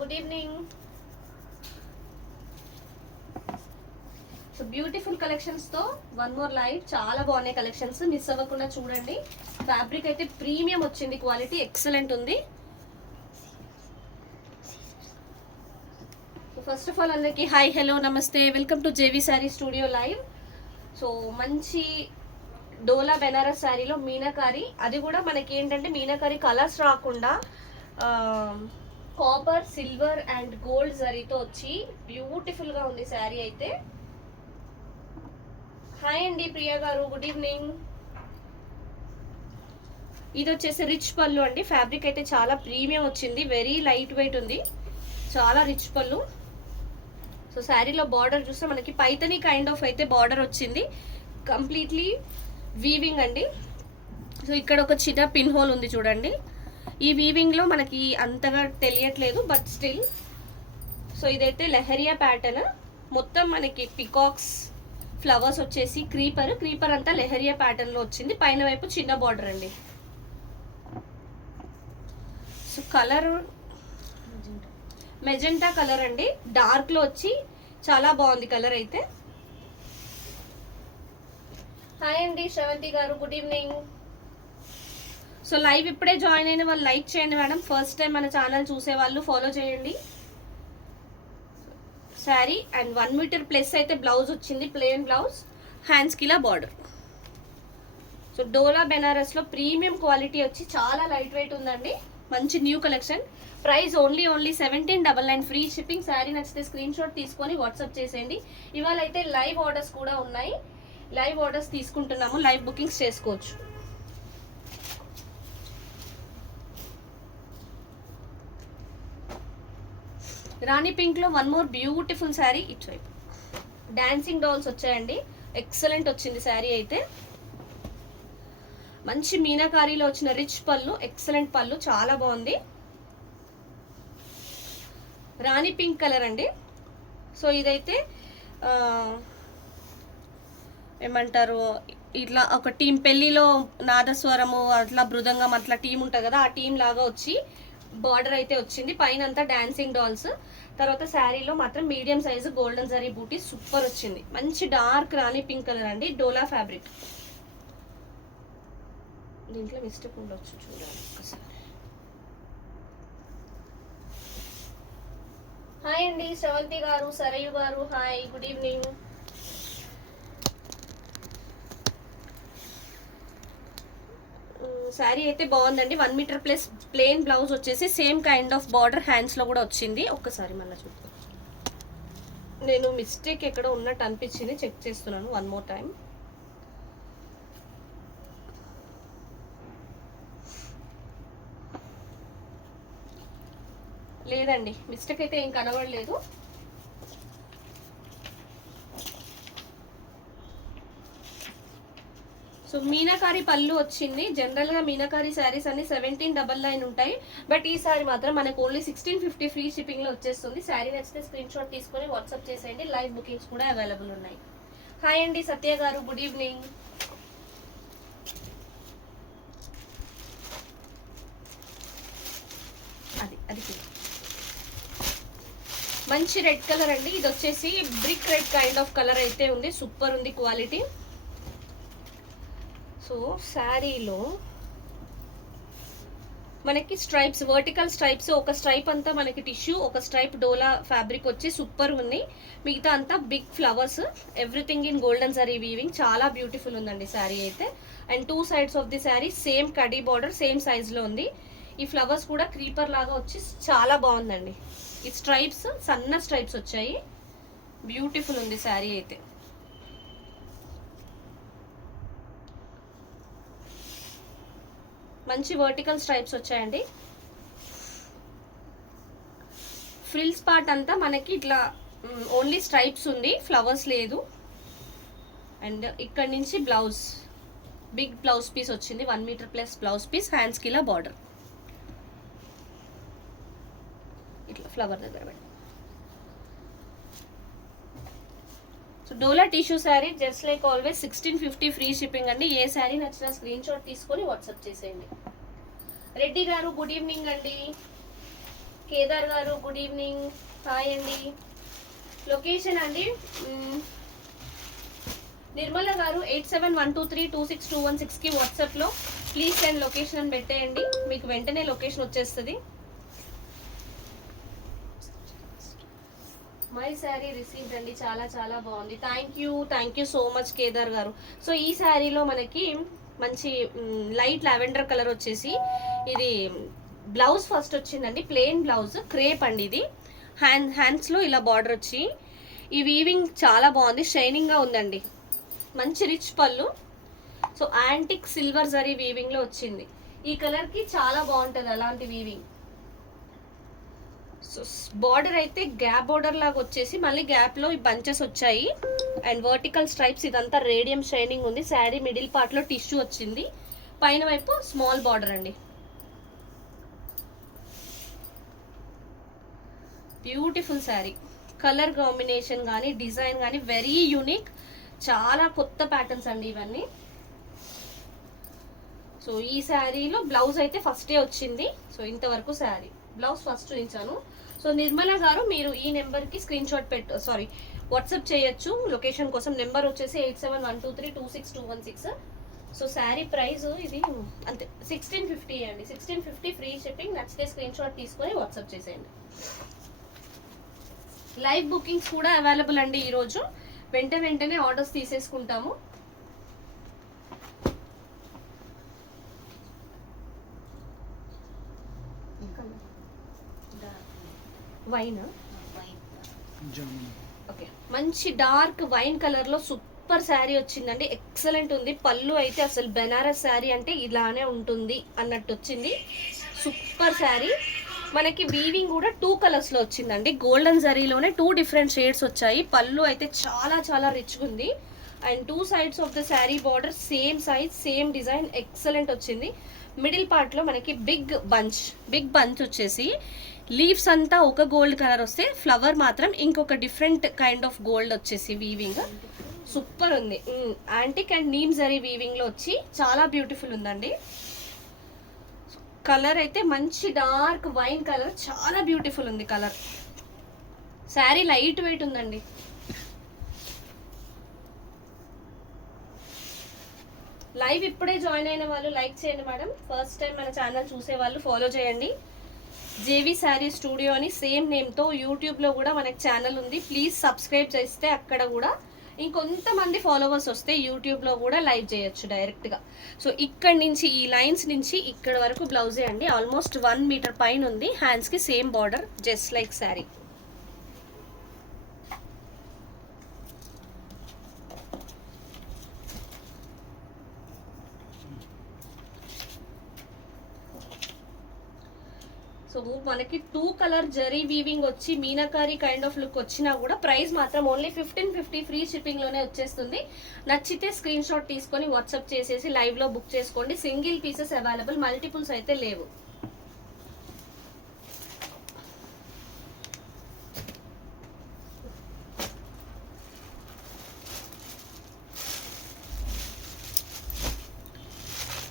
Good evening. So beautiful collections తో one more live. చాలా బాగున్నాయి కలెక్షన్స్, మిస్ అవ్వకుండా చూడండి. ఫ్యాబ్రిక్ అయితే ప్రీమియం వచ్చింది, క్వాలిటీ ఎక్సలెంట్ ఉంది. ఫస్ట్ ఆఫ్ ఆల్ అందరికి హాయ్, హలో, నమస్తే, welcome to JV sari studio live. So మంచి డోలా బెనారస్ శారీలో మీనాకారి, అది కూడా మనకి ఏంటంటే మీనాకారి కలర్స్ రాకుండా కాపర్, సిల్వర్ అండ్ గోల్డ్ జరీతో వచ్చి బ్యూటిఫుల్ గా ఉంది శారీ అయితే. హాయ్ అండి ప్రియా గారు, గుడ్ ఈవినింగ్. ఇది వచ్చేసి రిచ్ పళ్ళు అండి. ఫ్యాబ్రిక్ అయితే చాలా ప్రీమియం వచ్చింది, వెరీ లైట్ వెయిట్ ఉంది, చాలా రిచ్ పళ్ళు. సో శారీలో బార్డర్ చూస్తే మనకి పైతని కైండ్ ఆఫ్ అయితే బార్డర్ వచ్చింది, కంప్లీట్లీ వీవింగ్ అండి. సో ఇక్కడ ఒక చిన్న పిన్ హోల్ ఉంది చూడండి. ఈ వీవింగ్లో మనకి అంతగా తెలియట్లేదు, బట్ స్టిల్. సో ఇదైతే లెహరియా ప్యాటర్న్, మొత్తం మనకి పికాక్స్, ఫ్లవర్స్ వచ్చేసి క్రీపర్ అంతా లెహరియా ప్యాటర్న్లో వచ్చింది. పైన వైపు చిన్న బార్డర్ అండి. సో కలర్ మెజెంటా కలర్ అండి, డార్క్ లో వచ్చి చాలా బాగుంది కలర్ అయితే. హాయ్ అండి శ్రవంతి గారు, గుడ్ ఈవినింగ్. సో లైవ్ ఇప్పుడే జాయిన్ అయిన వాళ్ళు లైక్ చేయండి మేడం. ఫస్ట్ టైం మన ఛానల్ చూసే వాళ్ళు ఫాలో చేయండి. శారీ అండ్ 1 మీటర్ ప్లస్ అయితే బ్లౌజ్ వచ్చింది, ప్లెయిన్ బ్లౌజ్, హ్యాండ్స్ కిలా బార్డర్. సో డోలా బెనారస్ లో ప్రీమియం క్వాలిటీ వచ్చి చాలా లైట్ వెయిట్ ఉందండి, మంచి new collection. Price only 1799, free shipping. Sari నచ్చితే స్క్రీన్ షాట్ తీసుకొని వాట్సాప్ చేసేయండి. ఇవాళ అయితే లైవ్ ఆర్డర్స్ కూడా ఉన్నాయి, లైవ్ ఆర్డర్స్ తీసుకుంటున్నాము, లైవ్ బుకింగ్స్ చేసుకోవచ్చు. రాణి పింక్ లో వన్ మోర్ బ్యూటిఫుల్ శారీ. ఇటువైపు డాన్సింగ్ డాల్స్ వచ్చాయండి, ఎక్సలెంట్ వచ్చింది శారీ అయితే. మంచి మీనాకారీలో వచ్చిన రిచ్ పళ్ళు, ఎక్సలెంట్ పళ్ళు, చాలా బాగుంది. రాణి పింక్ కలర్ అండి. సో ఇదైతే ఏమంటారు, ఇట్లా ఒక టీం పెళ్లిలో నాదస్వరము అట్లా బృదంగం అట్లా టీం ఉంటుంది కదా, ఆ టీం లాగా వచ్చి బార్డర్ అయితే వచ్చింది. పైన అంతా డాన్సింగ్ డాల్స్. తర్వాత శారీలో మాత్రం మీడియం సైజు గోల్డెన్ జరీ బూటీ సూపర్ వచ్చింది. మంచి డార్క్ రాణి పింక్ కలర్ అండి, డోలా ఫ్యాబ్రిక్. దీంట్లో మిస్టేక్ ఉండొచ్చు, చూడాలి ఒకసారి. హాయ్ అండి శ్రవంతి గారు, సరయు గారు, హాయ్, గుడ్ ఈవినింగ్. శారీ అయితే బాగుందండి, 1 మీటర్ ప్లస్ ప్లెయిన్ బ్లౌజ్ వచ్చేసి same kind of border hands లో కూడా వచ్చింది. ఒక్కసారి మళ్ళీ చూద్దాం, నేను మిస్టేక్ ఎక్కడ ఉన్నట్టు అనిపించింది, చెక్ చేస్తున్నాను వన్ మోర్ టైం. లేదండి, మిస్టేక్ అయితే ఏం కనబడలేదు. సో మీనాకారి పళ్ళు వచ్చింది. జనరల్ గా మీనాకారి శారీస్ అన్ని 1799 ఉంటాయి, బట్ ఈ సారీ మాత్రం మనకు ఓన్లీ 1650 ఫ్రీ షిప్పింగ్ లో వచ్చేస్తుంది. శారీ నచ్చితే స్క్రీన్ షాట్ తీసుకొని వాట్సాప్ చేసేయండి, లైవ్ బుకింగ్స్ కూడా అవైలబుల్ ఉన్నాయి. హాయ్ అండి సత్య గారు, గుడ్ ఈవినింగ్. అది మంచి రెడ్ కలర్ అండి. ఇది వచ్చేసి brick red kind of colour అయితే ఉంది, సూపర్ ఉంది క్వాలిటీ. సో శారీలో మనకి స్ట్రైప్స్, వర్టికల్ స్ట్రైప్స్, ఒక స్ట్రైప్ అంతా మనకి టిష్యూ, ఒక స్ట్రైప్ డోలా ఫ్యాబ్రిక్ వచ్చి సూపర్ ఉంది. మిగతా అంతా big flowers, everything in golden zari weaving, చాలా బ్యూటిఫుల్ ఉందండి శారీ అయితే. And 2 sides of the sari same కడీ బార్డర్, సేమ్ సైజ్లో ఉంది. ఈ ఫ్లవర్స్ కూడా క్రీపర్ లాగా వచ్చి చాలా బాగుందండి. ఈ స్ట్రైప్స్ సన్న స్ట్రైప్స్ వచ్చాయి, బ్యూటిఫుల్ ఉంది శారీ అయితే. మంచి వర్టికల్ స్ట్రైప్స్ వచ్చాయండి. ఫ్రిల్స్ పార్ట్ అంతా మనకి ఇట్లా ఓన్లీ స్ట్రైప్స్ ఉంది, ఫ్లవర్స్ లేదు. అండ్ ఇక్కడ నుంచి బ్లౌజ్, బిగ్ బ్లౌజ్ పీస్ వచ్చింది, 1 metre plus blouse piece, hands కిలా బార్డర్, ఇట్లా ఫ్లవర్ దగ్గర పెట్టి. సో డోలా tissue sari just like always 1650 free shipping అండి. ఏ శారీ నచ్చినా స్క్రీన్ షాట్ తీసుకొని వాట్సాప్ చేసేయండి. రెడ్డి గారు, గుడ్ ఈవినింగ్ అండి. కేదార్ గారు గుడ్ ఈవినింగ్, హాయ్ అండి. లొకేషన్ అండి నిర్మల గారు 8712326216కి వాట్సాప్లో ప్లీజ్ సెండ్ లొకేషన్ అని పెట్టేయండి, మీకు వెంటనే లొకేషన్ వచ్చేస్తుంది. మై శారీ రిసీవ్డ్ అండి, చాలా చాలా బాగుంది. Thank you so much Kedar గారు. సో ఈ శారీలో మనకి మంచి లైట్ లావెండర్ కలర్ వచ్చేసి ఇది బ్లౌజ్ ఫస్ట్ వచ్చిందండి, ప్లెయిన్ బ్లౌజ్ క్రేప్ అండి. ఇది హ్యాండ్స్లో ఇలా బార్డర్ వచ్చి ఈ వీవింగ్ చాలా బాగుంది, షైనింగ్గా ఉందండి. మంచి రిచ్ పళ్ళు. సో యాంటిక్ సిల్వర్ జరీ వీవింగ్లో వచ్చింది. ఈ కలర్కి చాలా బాగుంటుంది అలాంటి వీవింగ్. సో బార్డర్ అయితే గ్యాప్ బార్డర్ లాగా వచ్చేసి మళ్ళీ గ్యాప్లో ఈ బంచెస్ వచ్చాయి అండ్ వర్టికల్ స్ట్రైప్స్. ఇదంతా రేడియం షైనింగ్ ఉంది. శారీ మిడిల్ పార్ట్లో టిష్యూ వచ్చింది, పైన వైపు స్మాల్ బార్డర్ అండి. బ్యూటిఫుల్ శారీ. కలర్ కాంబినేషన్ కానీ డిజైన్ కానీ వెరీ యూనిక్, చాలా కొత్త ప్యాటర్న్స్ అండి ఇవన్నీ. సో ఈ శారీలో బ్లౌజ్ అయితే ఫస్టే వచ్చింది. సో ఇంతవరకు శారీ బ్లౌజ్ ఫస్ట్ చూపించాను. సో నిర్మల గారు మీరు ఈ నెంబర్కి స్క్రీన్ షాట్ వాట్సాప్ చేయొచ్చు లొకేషన్ కోసం. నెంబర్ వచ్చేసి 8712326216. సో శారీ ప్రైస్ ఇది అంతే 1650 అండి, 1650 ఫ్రీ షిప్పింగ్. నచ్చితే స్క్రీన్ షాట్ తీసుకొని వాట్సాప్ చేసేయండి. లైవ్ బుకింగ్స్ కూడా అవైలబుల్ అండి. ఈరోజు వెంటనే ఆర్డర్స్ తీసేసుకుంటాము. వైన్ ఓకే, మంచి డార్క్ వైన్ కలర్ లో సూపర్ శారీ వచ్చిందండి, ఎక్సలెంట్ ఉంది. పళ్ళు అయితే అసలు బెనారస్ శారీ అంటే ఇలానే ఉంటుంది అన్నట్టు వచ్చింది. సూపర్ శారీ. మనకి వీవింగ్ కూడా 2 కలర్స్ లో వచ్చిందండి. గోల్డెన్ జరీలోనే 2 డిఫరెంట్ షేడ్స్ వచ్చాయి. పళ్ళు అయితే చాలా చాలా రిచ్గా ఉంది and 2 sides of the sari border same size same design excellent వచ్చింది. మిడిల్ పార్ట్ లో మనకి బిగ్ బంచ్ వచ్చేసి లీవ్స్ అంతా ఒక గోల్డ్ కలర్ వస్తే ఫ్లవర్ మాత్రం ఇంకొక డిఫరెంట్ కైండ్ ఆఫ్ గోల్డ్ వచ్చేసి వీవింగ్ సూపర్ ఉంది. Antique and neem zari weaving లో వచ్చి చాలా బ్యూటిఫుల్ ఉందండి. కలర్ అయితే మంచి డార్క్ వైన్ కలర్, చాలా బ్యూటిఫుల్ ఉంది కలర్. శారీ లైట్ వెయిట్ ఉందండి. లైవ్ ఇప్పుడే జాయిన్ అయిన వాళ్ళు లైక్ చేయండి మేడం. ఫస్ట్ టైం మన ఛానల్ చూసే వాళ్ళు ఫాలో చేయండి. జేవి శారీ స్టూడియో అని సేమ్ నేమ్తో యూట్యూబ్లో కూడా మనకి ఛానల్ ఉంది. ప్లీజ్ సబ్స్క్రైబ్ చేస్తే అక్కడ కూడా ఇంకొంతమంది ఫాలోవర్స్ వస్తే యూట్యూబ్లో కూడా లైవ్ చేయొచ్చు డైరెక్ట్గా. సో ఇక్కడి నుంచి ఈ లైన్స్ నుంచి ఇక్కడ వరకు బ్లౌజే అండి. ఆల్మోస్ట్ 1 మీటర్ పైన ఉంది. హ్యాండ్స్కి same border just like sari. So మనకి 2 కలర్ జరీ వీవింగ్ వచ్చి మీనాకారి కైండ్ ఆఫ్ లుక్ వచ్చినా కూడా ప్రైస్ మాత్రం ఓన్లీ 1550 ఫ్రీ షిప్పింగ్ లోనే వచ్చేస్తుంది. నచ్చితే స్క్రీన్ షాట్ తీసుకొని వాట్సాప్ చేసేసి లైవ్ లో బుక్ చేసుకోండి. సింగిల్ పీసెస్ అవైలబుల్, మల్టిపుల్స్ అయితే లేవు.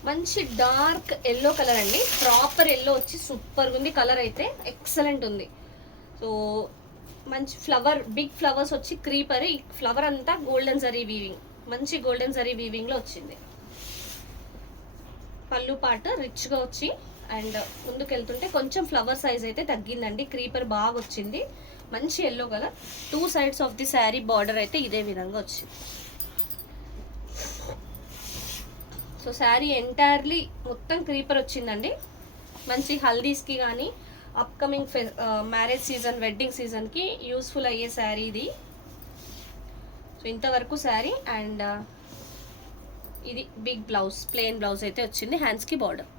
మంచి డార్క్ ఎల్లో కలర్ అండి, ప్రాపర్ ఎల్లో వచ్చి సూపర్ ఉంది. కలర్ అయితే ఎక్సలెంట్ ఉంది. సో మంచి ఫ్లవర్, బిగ్ ఫ్లవర్స్ వచ్చి క్రీపర్. ఈ ఫ్లవర్ అంతా గోల్డెన్ జరీ వీవింగ్, మంచి గోల్డెన్ జరీ వీవింగ్ లో వచ్చింది. పళ్ళు పాట రిచ్ గా వచ్చి అండ్ ముందుకు వెళ్తుంటే కొంచెం ఫ్లవర్ సైజ్ అయితే తగ్గిందండి. క్రీపర్ బాగా వచ్చింది. మంచి yellow colour. 2 sides of the sari border అయితే ఇదే విధంగా వచ్చింది. సో శారీ ఎంటైర్లీ మొత్తం క్రీపర్ వచ్చిందండి. మంచి హల్దీస్కి కానీ అప్కమింగ్ మ్యారేజ్ సీజన్, వెడ్డింగ్ సీజన్కి యూస్ఫుల్ అయ్యే శారీ ఇది. సో ఇంతవరకు శారీ అండ్ ఇది బిగ్ బ్లౌజ్, ప్లెయిన్ బ్లౌజ్ అయితే వచ్చింది. హ్యాండ్స్కి border.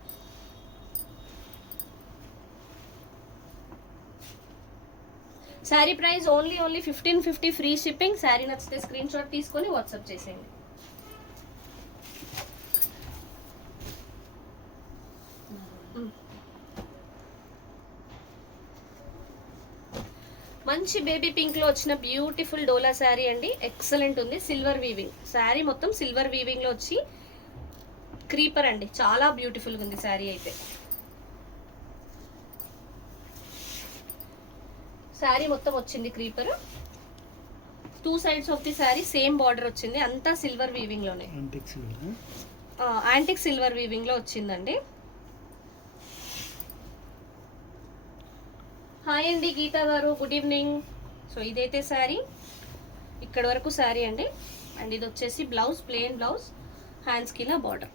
Sari price only 1550 free shipping. Sari నచ్చితే స్క్రీన్ షాట్ తీసుకొని వాట్సాప్ చేసేయండి. మంచి బేబీ పింక్ లో వచ్చిన బ్యూటిఫుల్ డోలా శారీ అండి, ఎక్సలెంట్ ఉంది. సిల్వర్ వీవింగ్ శారీ మొత్తం సిల్వర్ వీవింగ్ లో వచ్చి క్రీపర్ అండి, చాలా బ్యూటిఫుల్ గా ఉంది శారీ అయితే. శారీ మొత్తం వచ్చింది creeper. 2 sides of the sari same border వచ్చింది. అంతా సిల్వర్ వీవింగ్ లోనే, యాంటిక్ సిల్వర్ వీవింగ్ లో వచ్చిందండి. హాయ్ అండి గీతా గారు, గుడ్ ఈవినింగ్. సో ఇదైతే శారీ, ఇక్కడ వరకు శారీ అండి. అండ్ ఇది వచ్చేసి బ్లౌజ్, ప్లెయిన్ బ్లౌజ్, హ్యాండ్స్కి ఇలా border.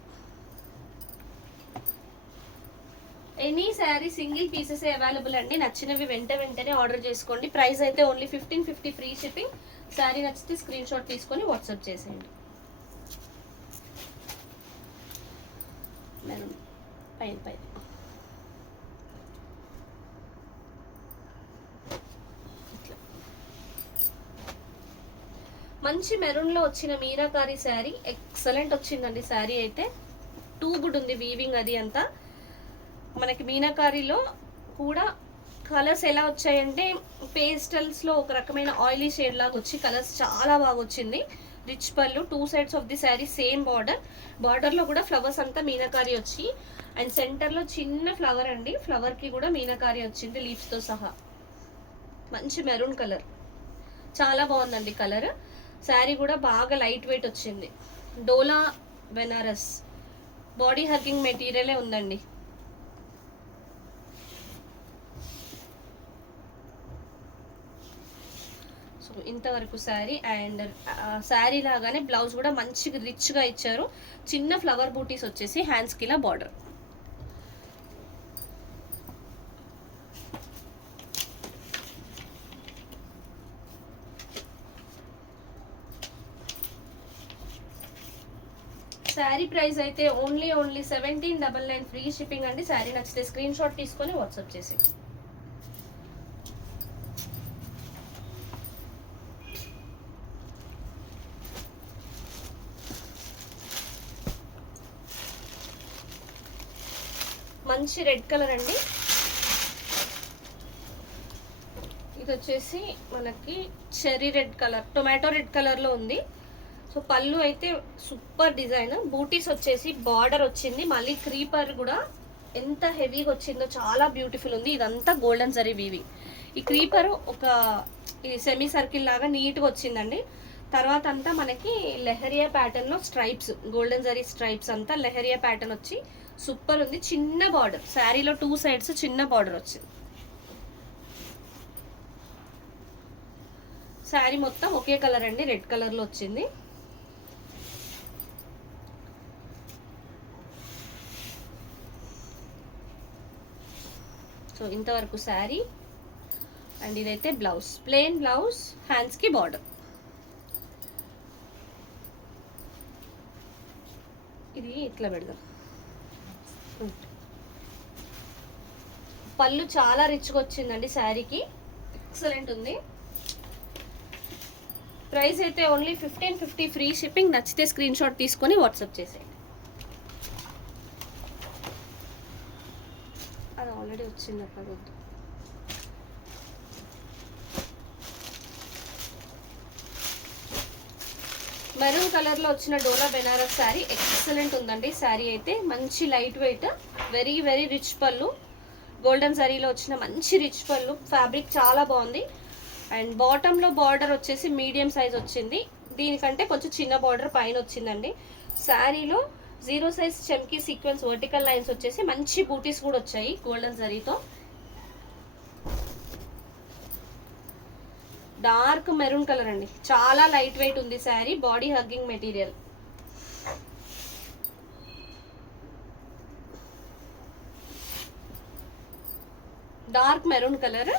Any sari single pieces available అండి. నచ్చినవి వెంటనే ఆర్డర్ చేసుకోండి. ప్రైస్ అయితే ఓన్లీ 1550 ఫ్రీ షిప్పింగ్. శారీ నచ్చితే స్క్రీన్ షాట్ తీసుకొని వాట్సాప్ చేసేయండి. పైన పైన మంచి మెరూన్ లో వచ్చిన మీనాకారి శారీ, ఎక్సలెంట్ వచ్చిందండి. శారీ అయితే టూ గుడ్ ఉంది వీవింగ్ అది అంతా. మనకి మీనాకారిలో కూడా కలర్స్ ఎలా వచ్చాయంటే పేస్టల్స్ లో ఒక రకమైన ఆయిలీ షేడ్ లాగా వచ్చి కలర్స్ చాలా బాగా వచ్చింది. రిచ్ పళ్ళు, 2 sides of the sari same border. Border లో కూడా ఫ్లవర్స్ అంతా మీనాకారి వచ్చి, అండ్ సెంటర్ లో చిన్న ఫ్లవర్ అండి. ఫ్లవర్ కి కూడా మీనాకారి వచ్చింది లీవ్స్ తో సహా. మంచి మెరూన్ కలర్, చాలా బాగుందండి కలర్. శారీ కూడా బాగా లైట్ వెయిట్ వచ్చింది. డోలా బెనారస్ బాడీ హగ్గింగ్ మెటీరియలే ఉందండి. సో ఇంతవరకు శారీ. అండ్ శారీ లాగానే బ్లౌజ్ కూడా మంచిగా రిచ్గా ఇచ్చారు. చిన్న ఫ్లవర్ బూటీస్ వచ్చేసి హ్యాండ్స్కి ఇలా బార్డర్. శారీ ప్రైస్ అయితే ఓన్లీ 1799 ఫ్రీ షిప్పింగ్ అండి. శారీ నచ్చితే స్క్రీన్ షాట్ తీసుకొని వాట్సాప్ చేసి. మంచి రెడ్ కలర్ అండి. ఇది వచ్చేసి మనకి cherry red colour, tomato red colour లో ఉంది. సో పళ్ళు అయితే సూపర్ డిజైన్. బూటీస్ వచ్చేసి బార్డర్ వచ్చింది. మళ్ళీ క్రీపర్ కూడా ఎంత హెవీగా వచ్చిందో చాలా బ్యూటిఫుల్ ఉంది. ఇదంతా గోల్డెన్ జరీ వీవింగ్. ఈ క్రీపర్ ఒక సెమీ సర్కిల్ లాగా నీట్గా వచ్చిందండి. తర్వాత అంతా మనకి లెహరియా ప్యాటర్న్ లో స్ట్రైప్స్, గోల్డెన్ జరీ స్ట్రైప్స్ అంతా లెహరియా ప్యాటర్న్ వచ్చి సూపర్ ఉంది. చిన్న బార్డర్, శారీలో 2 sides చిన్న బార్డర్ వచ్చింది. శారీ మొత్తం ఒకే కలర్ అండి, రెడ్ కలర్ లో వచ్చింది. సో ఇంతవరకు శారీ. అండ్ ఇదైతే బ్లౌజ్, ప్లెయిన్ బ్లౌజ్, హ్యాండ్స్ కి బార్డర్. ఇది ఇట్లా పెడదాం. పళ్ళు చాలా రిచ్గా వచ్చిందండి శారీకి, ఎక్సలెంట్ ఉంది. ప్రైస్ అయితే ఓన్లీ 1550 ఫ్రీ షిప్పింగ్. నచ్చితే స్క్రీన్ షాట్ తీసుకొని వాట్సాప్ చేసేయండి. అది ఆల్రెడీ వచ్చింది అక్కడ వద్దు. మెరూన్ కలర్ లో వచ్చిన డోలా బెనారస్ శారీ ఎక్సలెంట్ ఉందండి. శారీ అయితే మంచి light weight, very very rich పళ్ళు, గోల్డెన్ జరీలో వచ్చిన మంచి రిచ్ పళ్ళు. ఫ్యాబ్రిక్ చాలా బాగుంది. అండ్ బాటమ్ లో బార్డర్ వచ్చేసి మీడియం సైజ్ వచ్చింది. దీనికంటే కొంచెం చిన్న బార్డర్ పైన వచ్చిందండి. శారీలో 0 size చెమ్కీ సీక్వెన్స్ వర్టికల్ లైన్స్ వచ్చేసి మంచి బూటీస్ కూడా వచ్చాయి గోల్డెన్ జరీతో. డార్క్ మెరూన్ కలర్ అండి, చాలా లైట్ వెయిట్ ఉంది sari. Body hugging material. Dark maroon colour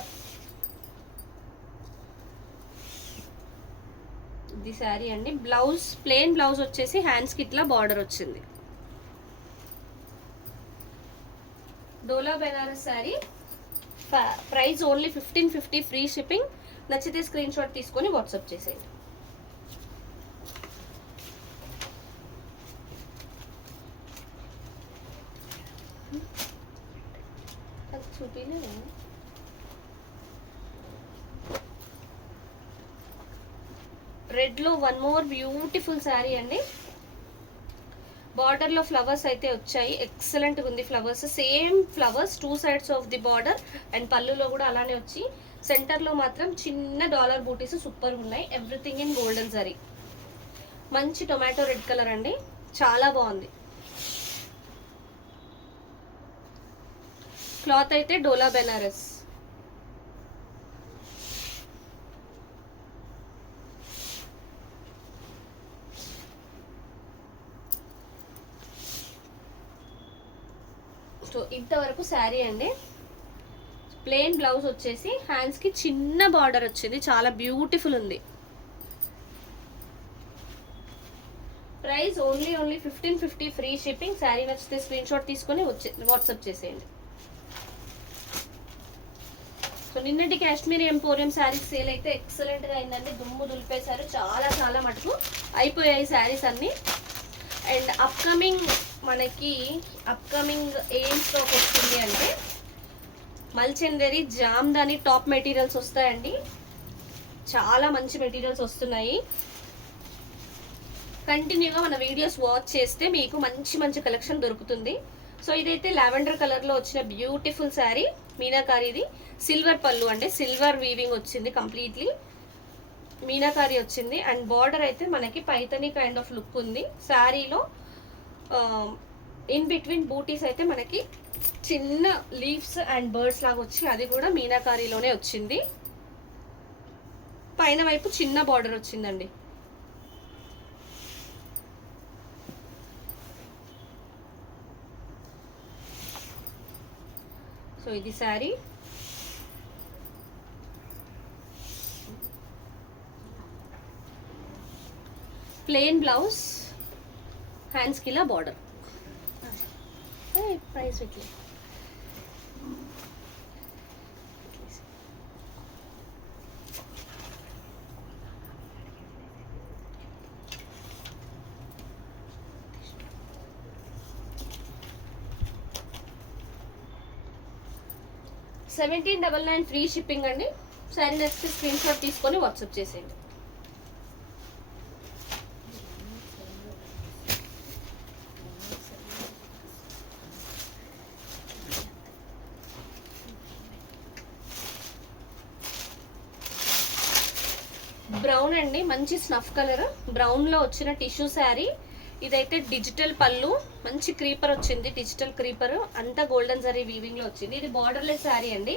ఇది శారీ అండి. బ్లౌజ్, ప్లెయిన్ బ్లౌజ్ వచ్చేసి హ్యాండ్స్ కి ఇట్లా బార్డర్ వచ్చింది. డోలా Banaras sari. Price only 1550 free shipping. నచ్చితే స్క్రీన్ షాట్ తీసుకొని వాట్సాప్ చేసేయండి. చూపిలే రెడ్ లో వన్ మోర్ బ్యూటిఫుల్ శారీ అండి. బార్డర్ లో ఫ్లవర్స్ అయితే వచ్చాయి, ఎక్సలెంట్ గా ఉంది. Flowers same flowers 2 sides of the border. And పళ్ళులో కూడా అలానే వచ్చి సెంటర్లో మాత్రం చిన్న డాలర్ బూటీస్ సూపర్ ఉన్నాయి. Everything in golden zari. మంచి టొమాటో రెడ్ కలర్ అండి, చాలా బాగుంది. క్లాత్ అయితే డోలా బెనారస్. సో ఇంతవరకు శారీ అండి. ప్లెయిన్ బ్లౌజ్ వచ్చేసి హ్యాండ్స్కి చిన్న బార్డర్ వచ్చింది, చాలా బ్యూటిఫుల్ ఉంది. Price only 1550 free shipping. Sari నచ్చితే స్క్రీన్ షాట్ తీసుకొని వాట్సాప్ చేసేయండి. సో నిన్నటి కాశ్మీరీ ఎంపోరియం శారీస్ సేల్ అయితే ఎక్సలెంట్గా అయిందండి, దుమ్ము దులిపేశారు, చాలా చాలా మటుకు అయిపోయాయి శారీస్ అన్నీ. అండ్ మనకి అప్కమింగ్ ఏం స్టాక్ వస్తుంది అంటే మల్చందరి జామ్దాని టాప్ మెటీరియల్స్ వస్తాయండి. చాలా మంచి మెటీరియల్స్ వస్తున్నాయి. కంటిన్యూగా మన వీడియోస్ వాచ్ చేస్తే మీకు మంచి మంచి కలెక్షన్ దొరుకుతుంది. సో ఇదైతే లావెండర్ కలర్లో వచ్చిన బ్యూటిఫుల్ శారీ, మీనాకారీది. సిల్వర్ పళ్ళు అంటే సిల్వర్ వీవింగ్ వచ్చింది, కంప్లీట్లీ మీనాకారీ వచ్చింది. అండ్ బార్డర్ అయితే మనకి పైతని కైండ్ ఆఫ్ లుక్ ఉంది. శారీలో ఇన్ బిట్వీన్ బూటీస్ అయితే మనకి చిన్న లీవ్స్ అండ్ బర్డ్స్ లాగా వచ్చి అది కూడా మీనాకారీలోనే వచ్చింది. పైన వైపు చిన్న బార్డర్ వచ్చిందండి. సో ఇది శారీ. ప్లెయిన్ బ్లౌజ్, హ్యాండ్స్కి ఇలా బార్డర్. ప్రైస్ పెట్టలే. $1799 ఫ్రీ షిప్పింగ్ అండి. శారీ నచ్చితే స్క్రీన్ షాట్ తీసుకొని వాట్సాప్ చేసేయండి. బ్రౌన్ అండి, మంచి స్నఫ్ కలర్ బ్రౌన్ లో వచ్చిన టిష్యూ శారీ. ఇదైతే డిజిటల్ పళ్ళు, మంచి క్రీపర్ వచ్చింది, డిజిటల్ క్రీపర్ అంతా గోల్డెన్ జరీ వీవింగ్ లో వచ్చింది. ఇది బార్డర్లెస్ శారీ అండి,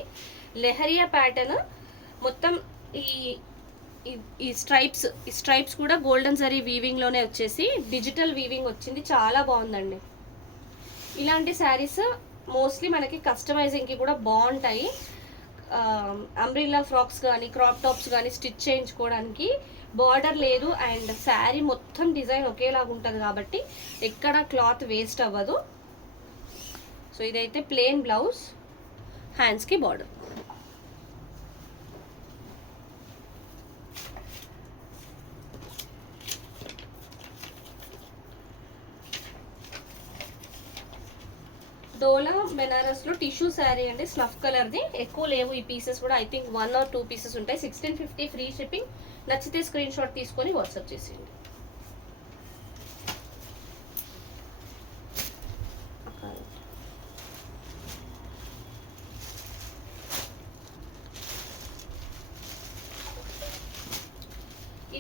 లెహరియా ప్యాటర్న్ మొత్తం. ఈ స్ట్రైప్స్ కూడా గోల్డెన్ జరీ వీవింగ్ లోనే వచ్చేసి డిజిటల్ వీవింగ్ వచ్చింది, చాలా బాగుందండి. ఇలాంటి శారీస్ మోస్ట్లీ మనకి కస్టమైజింగ్ కి కూడా బాగుంటాయి. అంబ్రిల్లా ఫ్రాక్స్ కానీ క్రాప్ టాప్స్ కానీ స్టిచ్ చేయించుకోవడానికి. బార్డర్ లేదు అండ్ శారీ మొత్తం డిజైన్ ఒకేలాగా ఉంటుంది కాబట్టి ఎక్కడ క్లాత్ వేస్ట్ అవ్వదు. సో ఇదైతే ప్లెయిన్ బ్లౌజ్, హ్యాండ్స్కి బార్డర్. డోలా బెనారస్ లో టిష్యూ శారీ అండి, స్నఫ్ కలర్ ది. ఎక్కువ లేవు ఈ పీసెస్ కూడా, ఐ థింక్ 1 or 2 పీసెస్ ఉంటాయి. 1650 ఫ్రీ షిప్పింగ్. నచ్చితే స్క్రీన్ షాట్ తీసుకొని వాట్సాప్ చేసేయండి.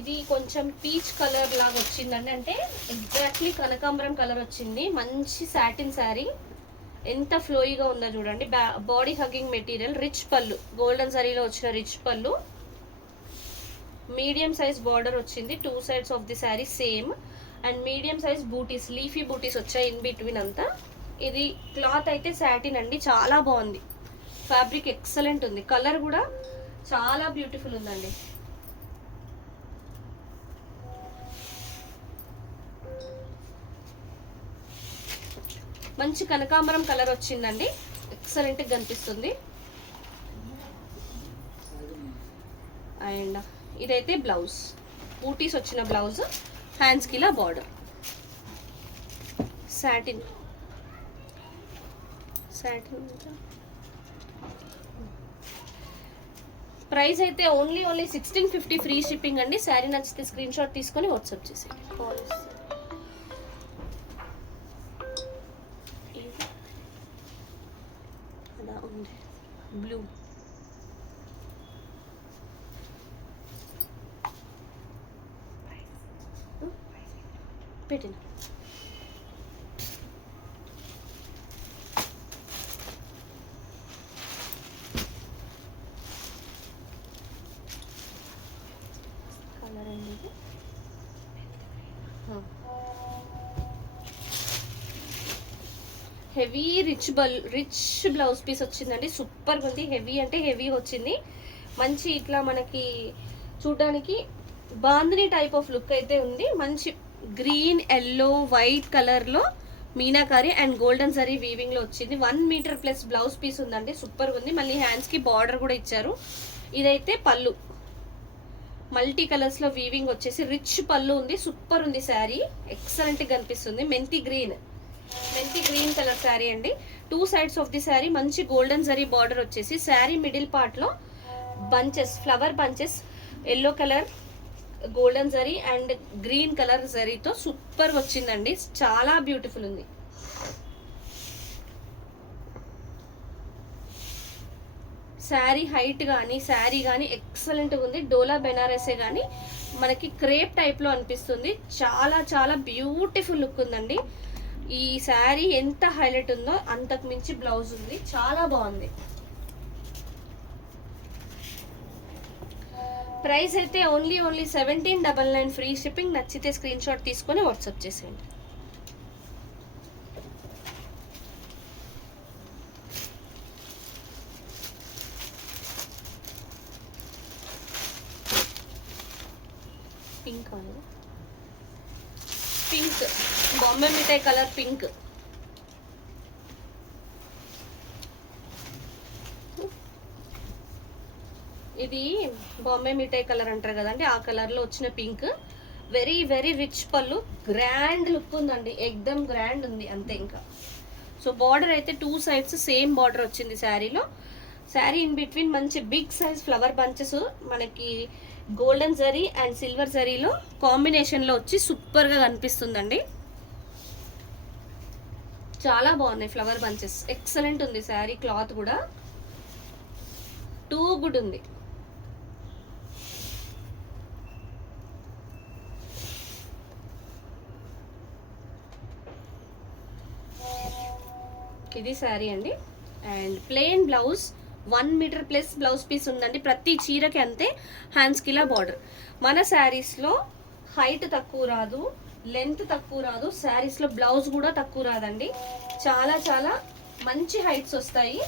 ఇది కొంచెం పీచ్ కలర్ లాగా వచ్చిందండి, అంటే ఎగ్జాక్ట్లీ కనకాంబరం కలర్ వచ్చింది. మంచి సాటిన్ శారీ, ఎంత ఫ్లోయిగా ఉందో చూడండి. బాడీ హగ్గింగ్ మెటీరియల్, రిచ్ పళ్ళు, గోల్డెన్ జరీలో వచ్చిన రిచ్ పళ్ళు, మీడియం సైజ్ బార్డర్ వచ్చింది 2 sides of the sari same. And medium size బూటీస్, లీఫీ బూటీస్ వచ్చాయి ఇన్ బిట్వీన్ అంతా. ఇది క్లాత్ అయితే సాటిన్ అండి, చాలా బాగుంది. ఫ్యాబ్రిక్ ఎక్సలెంట్ ఉంది, కలర్ కూడా చాలా బ్యూటిఫుల్ ఉందండి. మంచి కనకాంబరం కలర్ వచ్చిందండి, ఎక్సలెంట్ గా కనిపిస్తుంది. అండ్ ఇదైతే బ్లౌజ్, బూటీస్ వచ్చిన బ్లౌజ్, హ్యాండ్స్కి ఇలా బార్డర్. సాటిన్ ప్రైస్ అయితే ఓన్లీ 1650 ఫ్రీ షిప్పింగ్ అండి. శారీ నచ్చితే స్క్రీన్ షాట్ తీసుకొని వాట్సాప్ చేసేయండి. బ్లూ పెట్టిన కలర్ అండి ఇది. హెవీ రిచ్ బ్లౌజ్ పీస్ వచ్చిందండి. సూపర్ ఉంది. హెవీ అంటే హెవీ వచ్చింది. మంచి ఇట్లా మనకి చూడడానికి బాందిని టైప్ ఆఫ్ లుక్ అయితే ఉంది. మంచి గ్రీన్, ఎల్లో, వైట్ కలర్లో మీనాకారి అండ్ గోల్డెన్ జరీ వీవింగ్లో వచ్చింది. 1 మీటర్ ప్లస్ బ్లౌజ్ పీస్ ఉందండి. సూపర్ ఉంది. మళ్ళీ హ్యాండ్స్కి బార్డర్ కూడా ఇచ్చారు. ఇదైతే పళ్ళు మల్టీ కలర్స్లో వీవింగ్ వచ్చేసి రిచ్ పళ్ళు ఉంది. సూపర్ ఉంది శారీ. ఎక్సలెంట్గా కనిపిస్తుంది. మెంతి గ్రీన్ కలర్ శారీ అండి. 2 సైడ్స్ ఆఫ్ ది శారీ మంచి గోల్డెన్ జరీ బార్డర్ వచ్చేసి శారీ మిడిల్ పార్ట్లో bunches, flower bunches, yellow colour, golden zari and green colour జరీతో సూపర్ వచ్చిందండి. చాలా బ్యూటిఫుల్ ఉంది. శారీ హైట్ కానీ శారీ కానీ ఎక్సలెంట్గా ఉంది. డోలా బెనారసే కానీ మనకి క్రేప్ టైప్లో అనిపిస్తుంది. చాలా చాలా బ్యూటిఫుల్ లుక్ ఉందండి. ఈ శారీ ఎంత హైలైట్ ఉందో అంతకు మించి బ్లౌజ్ ఉంది. చాలా బాగుంది. ప్రైస్ అయితే ఓన్లీ 1799 ఫ్రీ షిప్పింగ్. నచ్చితే స్క్రీన్ షాట్ తీసుకొని వాట్సాప్ చేసేయండి. పింక్ బాంబే మిఠాయి కలర్ పింక్. ఇది బాంబే మిఠాయి కలర్ అంటారు కదండి, ఆ కలర్లో వచ్చిన పింక్. వెరీ వెరీ రిచ్ పళ్ళు. గ్రాండ్ లుక్ ఉందండి. ఎక్దమ్ గ్రాండ్ ఉంది అంతే. ఇంకా సో బార్డర్ అయితే 2 సైడ్స్ సేమ్ బార్డర్ వచ్చింది శారీలో. శారీ ఇన్ బిట్వీన్ మంచి బిగ్ సైజ్ ఫ్లవర్ బంచెస్ మనకి గోల్డెన్ జరీ అండ్ సిల్వర్ జరీలో కాంబినేషన్లో వచ్చి సూపర్గా కనిపిస్తుందండి. చాలా బాగున్నాయి ఫ్లవర్ బంచెస్. ఎక్సలెంట్ ఉంది శారీ. క్లాత్ కూడా టూ గుడ్ ఉంది. ఇది శారీ అండి. And plain blouse 1 metre plus blouse piece ఉందండి. ప్రతి చీరకి అంతే. హ్యాండ్స్కి ఇలా బార్డర్. మన శారీస్లో హైట్ తక్కువ రాదు, లెంత్ తక్కువ రాదు. శారీస్లో బ్లౌజ్ కూడా తక్కువ రాదండి. చాలా చాలా మంచి హైట్స్ వస్తాయి.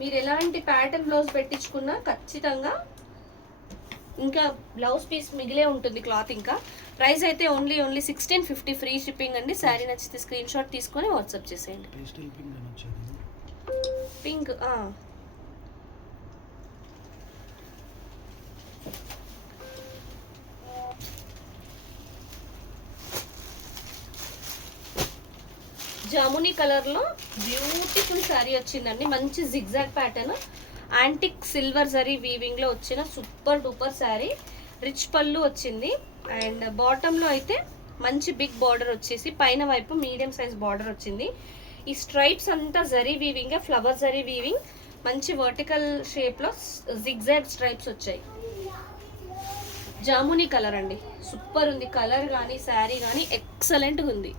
మీరు ఎలాంటి ప్యాటర్న్ బ్లౌజ్ పెట్టించుకున్నా ఖచ్చితంగా ఇంకా బ్లౌజ్ పీస్ మిగిలే ఉంటుంది క్లాత్. ఇంకా ప్రైస్ అయితే ఓన్లీ 1650 ఫ్రీ షిప్పింగ్ అండి. శారీ నచ్చితే స్క్రీన్ షాట్ తీసుకొని వాట్సాప్ చేసేయండి. పింక్ జామునీ కలర్లో బ్యూటిఫుల్ శారీ వచ్చిందండి. మంచి zigzag pattern, antique silver zari వీవింగ్లో వచ్చిన సూపర్ డూపర్ శారీ. రిచ్ పళ్ళు వచ్చింది. అండ్ బాటంలో అయితే మంచి బిగ్ బార్డర్ వచ్చేసి పైన వైపు మీడియం సైజ్ బార్డర్ వచ్చింది. ఈ స్ట్రైప్స్ అంతా zari weaving, flower zari weaving, మంచి వర్టికల్ షేప్లో జిగ్జాగ్ స్ట్రైప్స్ వచ్చాయి. జామునీ కలర్ అండి. సూపర్ ఉంది. కలర్ కానీ శారీ కానీ ఎక్సలెంట్గా ఉంది.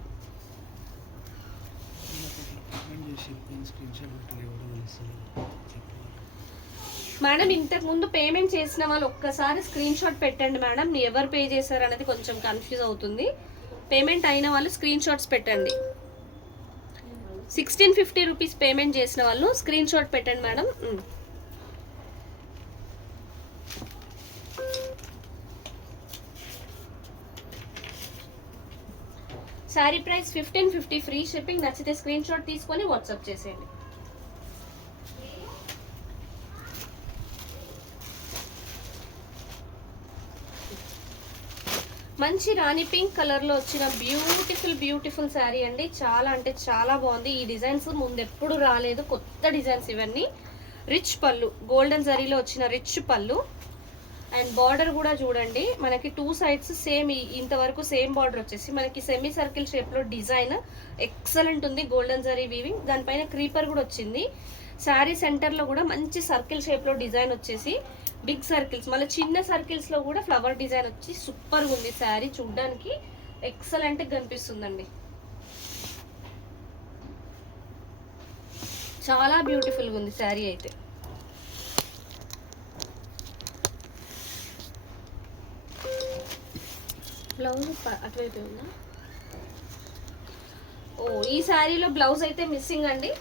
మేడం ఇంతకు ముందు పేమెంట్ చేసిన వాళ్ళు ఒక్కసారి స్క్రీన్ షాట్ పెట్టండి మేడం. ఎవరు పే చేశారు అనేది కొంచెం కన్ఫ్యూజ్ అవుతుంది. పేమెంట్ అయిన వాళ్ళు స్క్రీన్ షాట్స్ పెట్టండి. 1650 రూపీస్ పేమెంట్ చేసిన వాళ్ళు స్క్రీన్ షాట్ పెట్టండి madam. Sari price 1550 free shipping. నచ్చితే స్క్రీన్ షాట్ తీసుకొని వాట్సాప్ చేసేయండి. మంచి రాణి పింక్ కలర్లో వచ్చిన బ్యూటిఫుల్ శారీ అండి. చాలా అంటే చాలా బాగుంది. ఈ డిజైన్స్ ముందు ఎప్పుడు రాలేదు. కొత్త డిజైన్స్ ఇవన్నీ. రిచ్ పళ్ళు, గోల్డెన్ జరీలో వచ్చిన రిచ్ పళ్ళు. అండ్ బార్డర్ కూడా చూడండి మనకి 2 సైడ్స్ సేమ్, ఇంతవరకు సేమ్ బార్డర్ వచ్చేసి మనకి సెమీ సర్కిల్ షేప్లో డిజైన్ ఎక్సలెంట్ ఉంది. గోల్డెన్ జరీ వీవింగ్, దానిపైన క్రీపర్ కూడా వచ్చింది. శారీ సెంటర్లో కూడా మంచి సర్కిల్ షేప్లో డిజైన్ వచ్చేసి బిగ్ సర్కిల్స్, మళ్ళీ చిన్న సర్కిల్స్ లో కూడా ఫ్లవర్ డిజైన్ వచ్చి సూపర్ గా ఉంది శారీ. చూడ్డానికి ఎక్సలెంట్ కనిపిస్తుందండి, చాలా బ్యూటిఫుల్ గా ఉంది శారీ అయితే. బ్లౌజ్ అటువైపు ఉందా? ఓ, ఈ శారీలో బ్లౌజ్ అయితే మిస్సింగ్ అండి.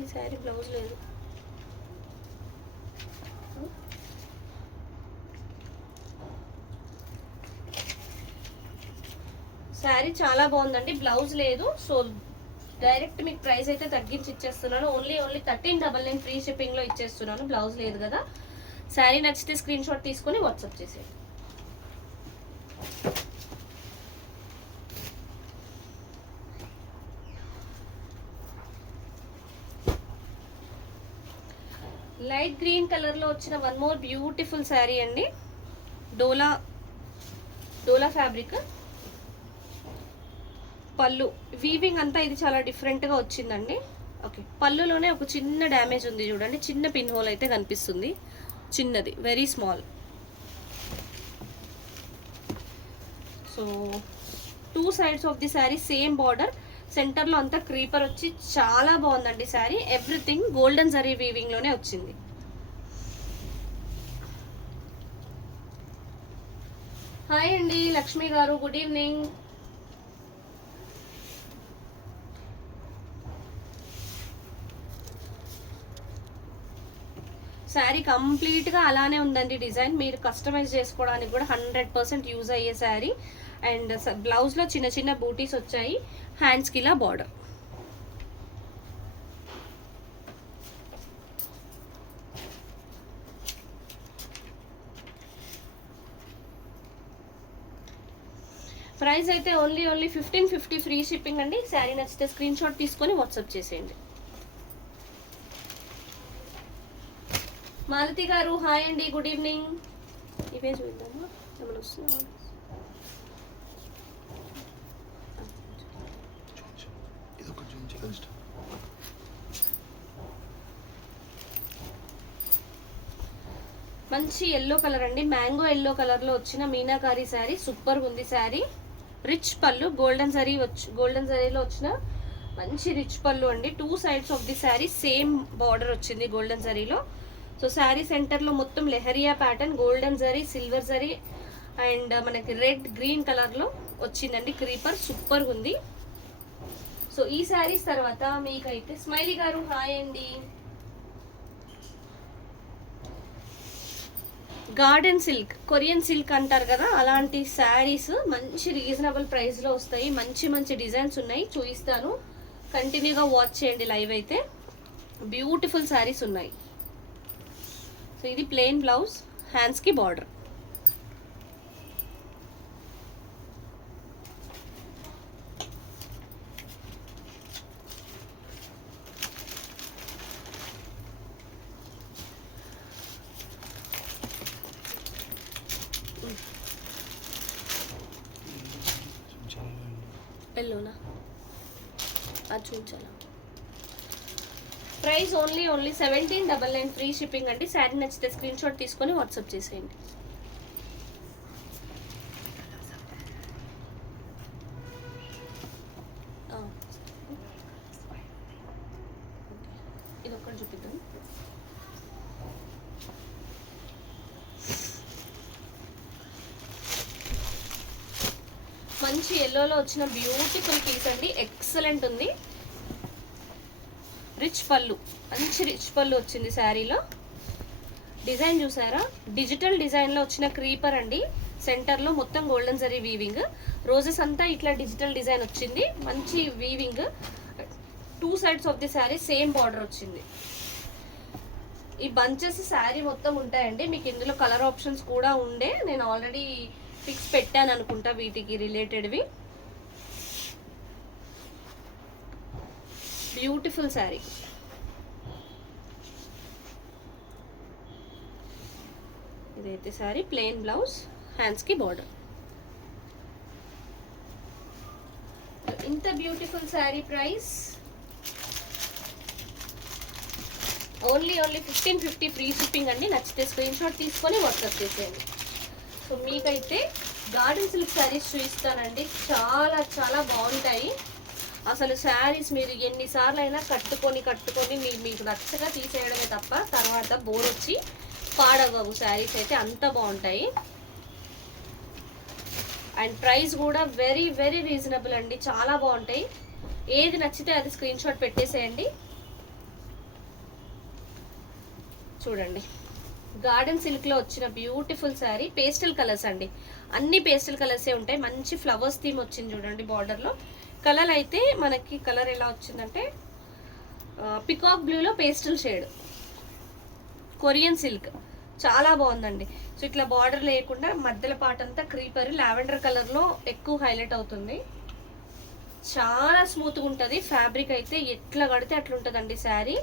ఈ శారీ బ్లౌజ్ లేదు. శారీ చాలా బాగుందండి, బ్లౌజ్ లేదు. సో డైరెక్ట్ మీకు ప్రైస్ అయితే తగ్గించి ఇచ్చేస్తున్నాను. ఓన్లీ 1399 ఫ్రీ షిప్పింగ్ లో ఇచ్చేస్తున్నాను, బ్లౌజ్ లేదు కదా. శారీ నచ్చితే స్క్రీన్ షాట్ తీసుకొని వాట్సాప్ చేసేయండి. లైట్ గ్రీన్ కలర్ లో వచ్చిన వన్ మోర్ బ్యూటిఫుల్ శారీ అండి. డోలా ఫ్యాబ్రిక్. పళ్ళు వీవింగ్ అంతా ఇది చాలా డిఫరెంట్ గా వచ్చిందండి. ఓకే, పళ్ళులోనే ఒక చిన్న డ్యామేజ్ ఉంది చూడండి, చిన్న పిన్ హోల్ అయితే కనిపిస్తుంది, చిన్నది, very small. So 2 sides of the sari same border, centre లో అంతా క్రీపర్ వచ్చి చాలా బాగుందండి sari. Everything golden zari weaving లోనే వచ్చింది. హాయ్ అండి లక్ష్మి గారు, గుడ్ ఈవినింగ్. శారీ కంప్లీట్ గా అలానే ఉందండి డిజైన్. మీరు కస్టమైజ్ చేసుకోవడానికి కూడా 100% యూజ్ అయ్యే శారీ. అండ్ బ్లౌజ్ లో చిన్న చిన్న బూటీస్ వచ్చాయి, హ్యాండ్స్ కి ఇలా బార్డర్. ప్రైస్ అయితే ఓన్లీ 1550 ఫ్రీ షిప్పింగ్ అండి. శారీ నచ్చితే స్క్రీన్ షాట్ తీసుకొని వాట్సాప్ చేసేయండి. మాలతి గారు హాయ్ అండి, గుడ్ ఈవినింగ్. ఇవే చూద్దామా, ఏమైనా వస్తున్నా? మంచి ఎల్లో కలర్ అండి, మ్యాంగో ఎల్లో కలర్ లో వచ్చిన మీనాకారి శారీ. సూపర్ ఉంది శారీ. రిచ్ పళ్ళు, గోల్డెన్ జరీలో వచ్చిన మంచి రిచ్ పళ్ళు అండి. 2 sides of the sari same border వచ్చింది గోల్డెన్ జరీలో. సో శారీ సెంటర్ లో మొత్తం లెహరియా pattern, golden zari, silver zari and మనకి రెడ్ గ్రీన్ కలర్ లో వచ్చిందండి క్రీపర్. సూపర్ ఉంది. సో ఈ శారీస్ తర్వాత మీకైతే స్మైలీ గారు హాయ్ అండి. గార్డెన్ సిల్క్, కొరియన్ సిల్క్ అంటారు కదా, అలాంటి శారీస్ మంచి రీజనబుల్ ప్రైస్ లో వస్తాయి. మంచి మంచి డిజైన్స్ ఉన్నాయి, చూపిస్తాను. కంటిన్యూగా వాచ్ చేయండి లైవ్ అయితే. బ్యూటిఫుల్ శారీస్ ఉన్నాయి. సో ఇది ప్లెయిన్ బ్లౌజ్, హ్యాండ్స్ కి బార్డర్. ఎల్లోనా అది చూపించాలా. ప్రైస్ ఓన్లీ 1799 ఫ్రీ షిప్పింగ్ అండి. శారీ నచ్చితే స్క్రీన్ షాట్ తీసుకొని వాట్సాప్ చేసేయండి. ఇది ఒక్కటి చూపిద్దాం. మంచి ఎల్లోలో వచ్చిన బ్యూటిఫుల్ పీస్ అండి, ఎక్సలెంట్ ఉంది. రిచ్ పళ్ళు, మంచి రిచ్ పళ్ళు వచ్చింది శారీలో. డిజైన్ చూసారా, డిజిటల్ డిజైన్లో వచ్చిన క్రీపర్ అండి. సెంటర్లో మొత్తం గోల్డెన్ జరీ వీవింగ్, రోజెస్ అంతా ఇట్లా డిజిటల్ డిజైన్ వచ్చింది. మంచి weaving, 2 sides of the sari same border వచ్చింది. ఈ బంచెస్ శారీ మొత్తం ఉంటాయండి. మీకు ఇందులో కలర్ ఆప్షన్స్ కూడా ఉండే, నేను ఆల్రెడీ పిక్స్ పెట్టాను అనుకుంటా వీటికి రిలేటెడ్వి. బ్యూటిఫుల్ శారీ. ఇదైతే శారీ ప్లెయిన్ బ్లౌజ్, హ్యాండ్స్ కి బార్డర్. ఇంత beautiful sari price only 1550 free shipping అండి. నచ్చితే స్క్రీన్ షాట్ తీసుకొని వాట్సాప్ చేసేయండి. సో మీకైతే గార్డెన్ సిల్క్ శారీస్ చూపిస్తానండి. చాలా చాలా బాగుంటాయి అసలు శారీస్. మీరు ఎన్నిసార్లు అయినా కట్టుకొని మీకు నచ్చగా తీసేయడమే తప్ప తర్వాత బోర్ వచ్చి పాడవ్వవు శారీస్ అయితే, అంత బాగుంటాయి. అండ్ ప్రైస్ కూడా వెరీ వెరీ రీజనబుల్ అండి, చాలా బాగుంటాయి. ఏది నచ్చితే అది స్క్రీన్ షాట్ పెట్టేసేయండి. చూడండి గార్డెన్ సిల్క్లో వచ్చిన బ్యూటిఫుల్ శారీ. పేస్టల్ కలర్స్ అండి, అన్ని పేస్టల్ కలర్సే ఉంటాయి. మంచి ఫ్లవర్స్ థీమ్ వచ్చింది చూడండి బార్డర్లో. కలర్ అయితే మనకి కలర్ ఎలా వచ్చిందంటే పికాక్ బ్లూలో పేస్టల్ షేడ్, కొరియన్ సిల్క్, చాలా బాగుందండి. సో ఇట్లా బార్డర్ లేకుండా మధ్యలో పార్ట్ అంతా క్రీపర్ లావెండర్ కలర్లో ఎక్కువ హైలైట్ అవుతుంది. చాలా స్మూత్గా ఉంటుంది ఫ్యాబ్రిక్ అయితే, ఎట్లా కడితే అట్లా ఉంటుందండి శారీ.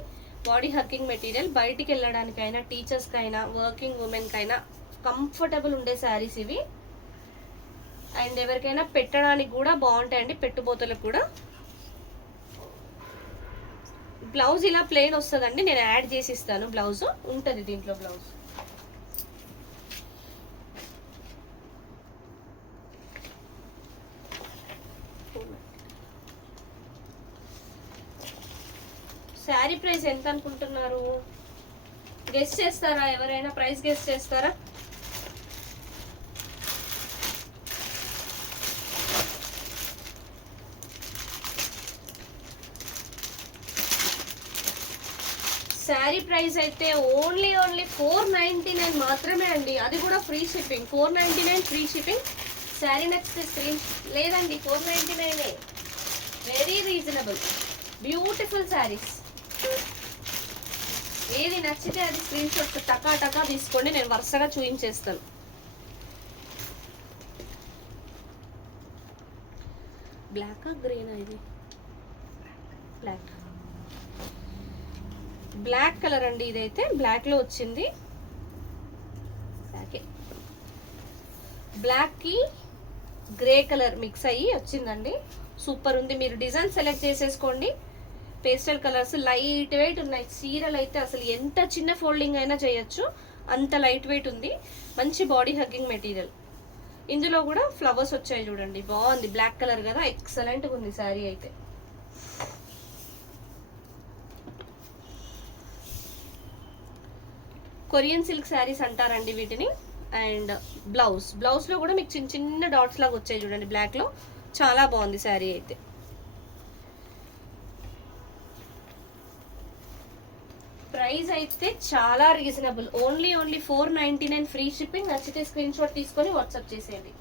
బాడీ హగ్గింగ్ మెటీరియల్, బయటికి వెళ్ళడానికైనా టీచర్స్కైనా వర్కింగ్ ఉమెన్కైనా కంఫర్టబుల్ ఉండే శారీస్ ఇవి. అండ్ ఎవరికైనా పెట్టడానికి కూడా బాగుంటాయండి, పెట్టుబోతలకు కూడా. బ్లౌజ్ ఇలా ప్లెయిన్ వస్తుందండి, నేను యాడ్ చేసి ఇస్తాను. బ్లౌజ్ ఉంటుంది దీంట్లో. బ్లౌజ్ శారీ ప్రైస్ ఎంత అనుకుంటున్నారు? గెస్ చేస్తారా? ఎవరైనా ప్రైస్ గెస్ చేస్తారా? శారీ ప్రైస్ అయితే ఓన్లీ 499 మాత్రమే అండి, అది కూడా free shipping. 499 free shipping. Sari నచ్చితే స్క్రీన్ లేదండి, 499. Very reasonable beautiful saris. ఏది నచ్చితే అది స్క్రీన్ షాట్ టకా టకా తీసుకోండి, నేను వరుసగా చూపించేస్తాను. బ్లాక్ గ్రీనా? ఇది బ్లాక్ కలర్ అండి. ఇదైతే బ్లాక్ లో వచ్చింది. బ్లాక్ కి గ్రే కలర్ మిక్స్ అయ్యి వచ్చిందండి. సూపర్ ఉంది. మీరు డిజైన్ సెలెక్ట్ చేసేసుకోండి. పేస్టల్ కలర్స్ లైట్ వెయిట్ ఉన్నాయి. చీరలు అయితే అసలు ఎంత చిన్న ఫోల్డింగ్ అయినా చేయొచ్చు, అంత లైట్ వెయిట్ ఉంది. మంచి బాడీ హగ్గింగ్ మెటీరియల్. ఇందులో కూడా ఫ్లవర్స్ వచ్చాయి చూడండి, బాగుంది. బ్లాక్ కలర్ కదా, ఎక్సలెంట్గా ఉంది శారీ అయితే. కొరియన్ సిల్క్ శారీస్ అంటారండి వీటిని. అండ్ బ్లౌజ్ లో కూడా మీకు చిన్న చిన్న డాట్స్ లాగా వచ్చాయి చూడండి బ్లాక్ లో, చాలా బాగుంది శారీ అయితే. ప్రైస్ అయితే చాలా రీజనబుల్, ఓన్లీ 499 ఫ్రీ షిప్పింగ్. నచ్చితే స్క్రీన్ షాట్ తీసుకొని వాట్సాప్ చేసేయండి.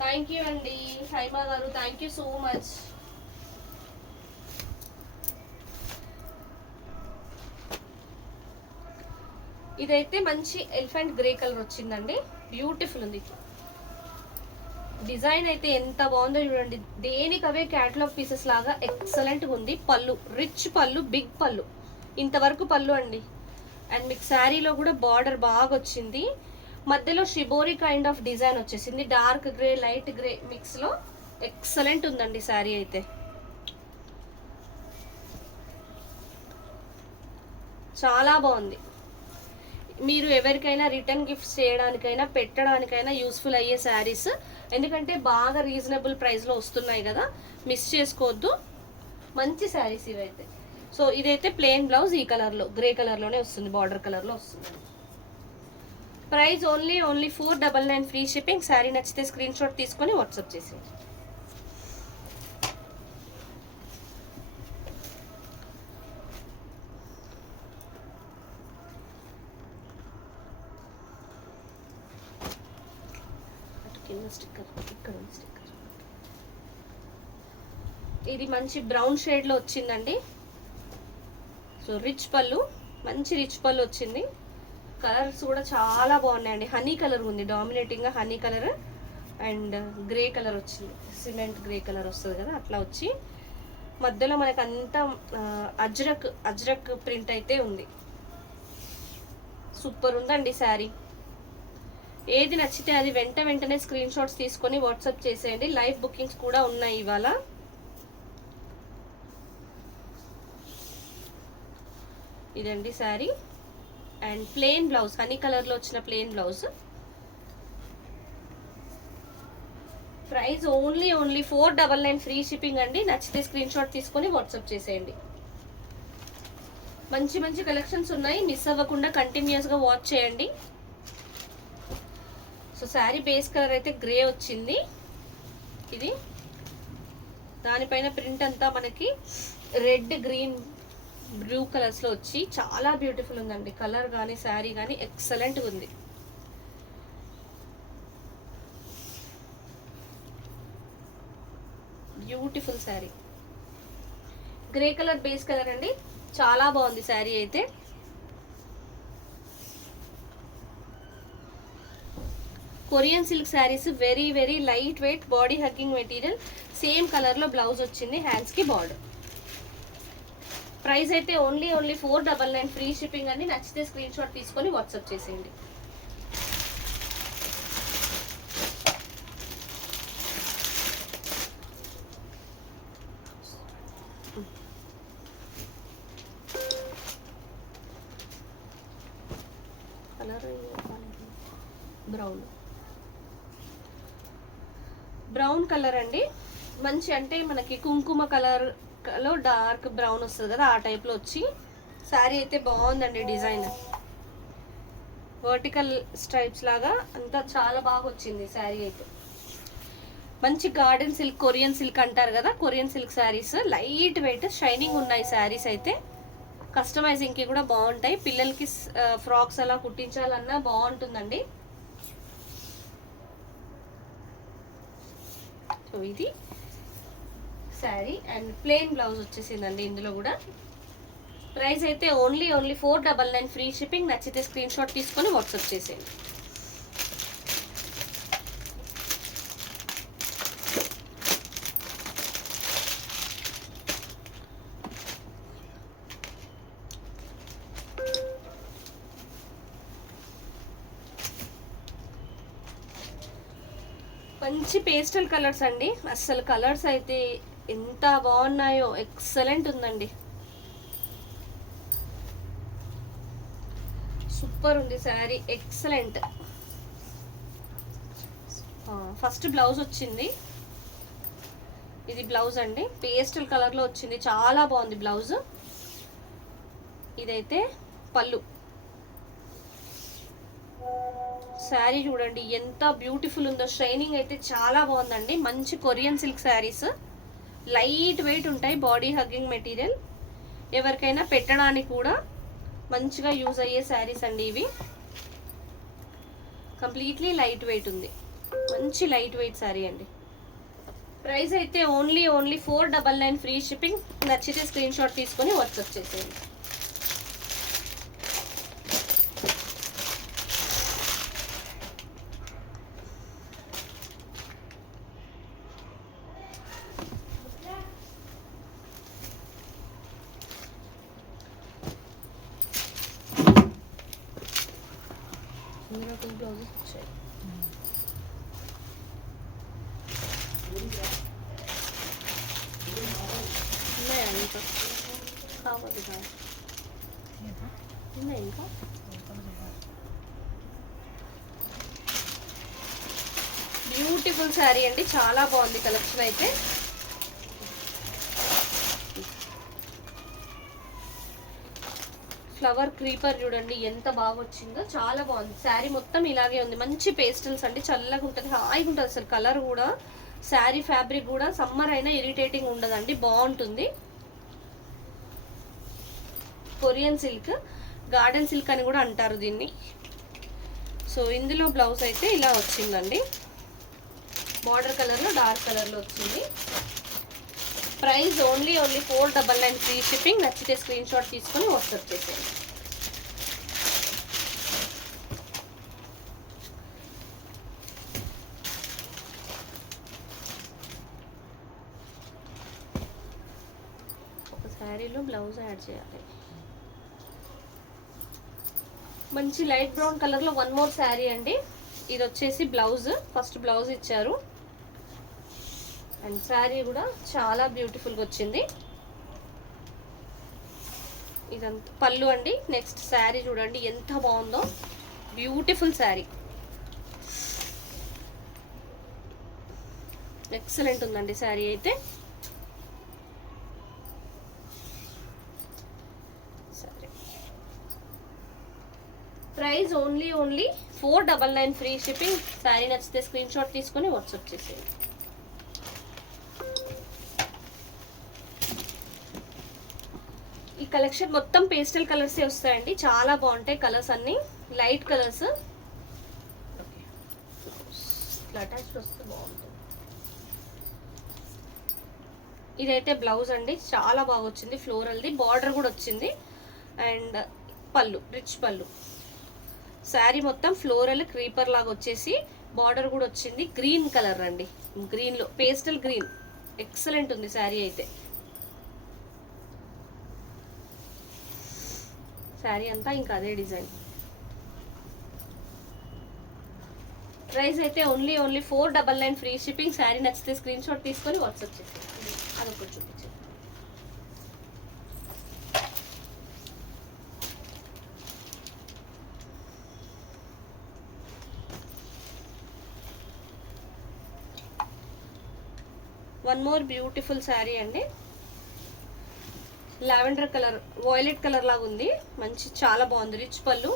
థ్యాంక్ యూ అండి హైమా గారు, థ్యాంక్ యూ సో మచ్. ఇదైతే మంచి ఎలిఫెంట్ గ్రే కలర్ వచ్చిందండి, బ్యూటిఫుల్ ఉంది. డిజైన్ అయితే ఎంత బాగుందో చూడండి, దేనికి అవే క్యాటలాగ్ పీసెస్ లాగా ఎక్సలెంట్గా ఉంది. పళ్ళు రిచ్ పళ్ళు, బిగ్ పళ్ళు, ఇంతవరకు పళ్ళు అండి. అండ్ మీకు శారీలో కూడా బార్డర్ బాగా వచ్చింది. మధ్యలో షిబోరి కైండ్ ఆఫ్ డిజైన్ వచ్చేసింది, డార్క్ గ్రే లైట్ గ్రే మిక్స్లో. ఎక్సలెంట్ ఉందండి శారీ అయితే, చాలా బాగుంది. మీరు ఎవరికైనా రిటర్న్ గిఫ్ట్స్ చేయడానికైనా పెట్టడానికైనా యూస్ఫుల్ అయ్యే శారీస్, ఎందుకంటే బాగా రీజనబుల్ ప్రైస్లో వస్తున్నాయి కదా, మిస్ చేసుకోవద్దు. మంచి శారీస్ ఇవైతే. సో ఇదైతే ప్లెయిన్ బ్లౌజ్, ఈ కలర్లో గ్రే కలర్లోనే వస్తుంది, బార్డర్ కలర్లో వస్తుంది. Price only 499 free shipping. Sari నచ్చితే స్క్రీన్ షాట్ తీసుకొని వాట్సాప్ చేసేయండి. స్టిక్కర్ ఇక్కడ స్టిక్కర్. ఇది మంచి బ్రౌన్ షేడ్ లో వచ్చిందండి. సో రిచ్ పళ్ళు, మంచి రిచ్ పళ్ళు వచ్చింది. కలర్స్ కూడా చాలా బాగున్నాయండి. హనీ కలర్ ఉంది, డామినేటింగ్ గా honey colour. And grey colour వచ్చింది, సిమెంట్ గ్రే కలర్ వస్తుంది కదా, అట్లా వచ్చి మధ్యలో మనకు అంతా అజ్రక్ ప్రింట్ అయితే ఉంది. సూపర్ ఉందండి శారీ. ఏది నచ్చితే అది వెంటనే స్క్రీన్ షాట్స్ తీసుకొని వాట్సాప్ చేసేయండి. లైవ్ బుకింగ్స్ కూడా ఉన్నాయి ఇవాళ. ఇదండి sari and plain blouse, honey కలర్లో వచ్చిన plain blouse. Price only 499 free shipping అండి. నచ్చితే స్క్రీన్ షాట్ తీసుకొని వాట్సాప్ చేసేయండి. మంచి మంచి కలెక్షన్స్ ఉన్నాయి, మిస్ అవ్వకుండా కంటిన్యూస్గా వాచ్ చేయండి. సో శారీ బేస్ కలర్ అయితే గ్రే వచ్చింది. ఇది దానిపైన ప్రింట్ అంతా మనకి రెడ్, గ్రీన్, బ్లూ కలర్స్లో వచ్చి చాలా బ్యూటిఫుల్ ఉందండి. కలర్ కానీ శారీ కానీ ఎక్సలెంట్గా ఉంది. Beautiful sari, grey colour base colour అండి. చాలా బాగుంది శారీ అయితే. Korean silk saris very light weight, body hugging material. Same కలర్లో బ్లౌజ్ వచ్చింది, హ్యాండ్స్కి బార్డర్. ప్రైస్ అయితే ఓన్లీ 499 ఫ్రీ షిప్పింగ్ అండి. నచ్చితే స్క్రీన్ షాట్ తీసుకొని వాట్సాప్ చేసేయండి. కలర్ బ్రౌన్ కలర్ అండి. మంచి అంటే మనకి కుంకుమ కలర్ లో డార్క్ బ్రౌన్ వస్తుంది కదా, ఆ టైప్లో వచ్చి శారీ అయితే బాగుందండి. డిజైన్ వర్టికల్ స్ట్రైప్స్ లాగా అంతా చాలా బాగా వచ్చింది శారీ అయితే. మంచి గార్డెన్ సిల్క్, కొరియన్ సిల్క్ అంటారు కదా, Korean silk saris light weight, shining ఉన్నాయి శారీస్ అయితే. కస్టమైజింగ్కి కూడా బాగుంటాయి. పిల్లలకి ఫ్రాక్స్ అలా కుట్టించాలన్నా బాగుంటుందండి. సో ఇది శారీ అండ్ ప్లెయిన్ బ్లౌజ్ వచ్చేసిందండి ఇందులో కూడా. ప్రైస్ అయితే ఓన్లీ 499 ఫ్రీ షిప్పింగ్. నచ్చితే స్క్రీన్ షాట్ తీసుకొని వాట్సాప్ చేసేయండి. మంచి పేస్టల్ కలర్స్ అండి. అస్సలు కలర్స్ అయితే ఎంత బాగున్నాయో, ఎక్సలెంట్ ఉందండి. సూపర్ ఉంది శారీ, ఎక్సలెంట్. ఫస్ట్ బ్లౌజ్ వచ్చింది, ఇది బ్లౌజ్ అండి. పేస్టల్ కలర్లో వచ్చింది, చాలా బాగుంది బ్లౌజ్. ఇదైతే పళ్ళు. శారీ చూడండి ఎంత బ్యూటిఫుల్ ఉందో, షైనింగ్ అయితే చాలా బాగుందండి. మంచి Korean silk saris, light weight ఉంటాయి, బాడీ హగ్గింగ్ మెటీరియల్. ఎవరికైనా పెట్టడానికి కూడా మంచిగా యూజ్ అయ్యే శారీస్ అండి ఇవి. కంప్లీట్లీ లైట్ వెయిట్ ఉంది, మంచి లైట్ వెయిట్ శారీ అండి. ప్రైస్ అయితే ఓన్లీ 499 ఫ్రీ షిప్పింగ్. నచ్చితే స్క్రీన్ షాట్ తీసుకొని వాట్సాప్ చేసేయండి. బ్లౌజెస్ వచ్చాయి. ఉన్నాయా ఇంకా? కావాలి ఉన్నాయి ఇంకా. బ్యూటిఫుల్ శారీ అండి, చాలా బాగుంది కలెక్షన్ అయితే. ఫ్లవర్ క్రీపర్ చూడండి ఎంత బాగా వచ్చిందో, చాలా బాగుంది. శారీ మొత్తం ఇలాగే ఉంది, మంచి పేస్టల్స్ అండి, చల్లగా ఉంటుంది, హాయిగా ఉంటుంది. అసలు కలర్ కూడా, శారీ ఫ్యాబ్రిక్ కూడా సమ్మర్ అయినా ఇరిటేటింగ్ ఉండదండి, బాగుంటుంది. కొరియన్ సిల్క్, గార్డెన్ సిల్క్ అని కూడా అంటారు దీన్ని. సో ఇందులో బ్లౌజ్ అయితే ఇలా వచ్చిందండి, బార్డర్ కలర్లో డార్క్ కలర్లో వచ్చింది. Price only 499 free shipping. నచ్చితే స్క్రీన్ షాట్ తీసుకొని వాట్సాప్ చేసేయండి. ఒక శారీలో బ్లౌజ్ యాడ్ చేయాలి. మంచి లైట్ బ్రౌన్ కలర్లో వన్ మోర్ శారీ అండి. ఇది వచ్చేసి బ్లౌజ్, ఫస్ట్ బ్లౌజ్ ఇచ్చారు. అండ్ శారీ కూడా చాలా బ్యూటిఫుల్గా వచ్చింది. ఇదంతా పళ్ళు అండి. నెక్స్ట్ శారీ చూడండి ఎంత బాగుందో, బ్యూటిఫుల్ శారీ, ఎక్సలెంట్ ఉందండి శారీ అయితే. సరే, price only 499 free shipping. Sari నచ్చితే స్క్రీన్ షాట్ తీసుకొని వాట్సాప్ చేసేయండి. ఈ కలెక్షన్ మొత్తం పేస్టల్ కలర్స్ వస్తాయండి, చాలా బాగుంటాయి కలర్స్ అన్ని లైట్ కలర్స్. అటాచ్డ్ వస్తే బాగుంటుంది. ఇదైతే బ్లౌజ్ అండి, చాలా బాగా వచ్చింది, ఫ్లోరల్ది బార్డర్ కూడా వచ్చింది. అండ్ పళ్ళు రిచ్ పళ్ళు. శారీ మొత్తం ఫ్లోరల్ క్రీపర్ లాగా వచ్చేసి బార్డర్ కూడా వచ్చింది. గ్రీన్ కలర్ అండి, గ్రీన్లో పేస్టల్ గ్రీన్, ఎక్సలెంట్ ఉంది శారీ అయితే. శారీ అంతా ఇంకా అదే డిజైన్. ప్రైస్ అయితే ఓన్లీ 499 ఫ్రీ షిప్పింగ్. శారీ నచ్చితే స్క్రీన్ షాట్ తీసుకొని వాట్సాప్ చేసేయండి. అదొకటి చూపించండి. వన్ మోర్ బ్యూటిఫుల్ శారీ అండి, లావెండర్ కలర్, వాయిలెట్ కలర్ లాగా ఉంది, మంచి చాలా బాగుంది. రిచ్ పళ్ళు.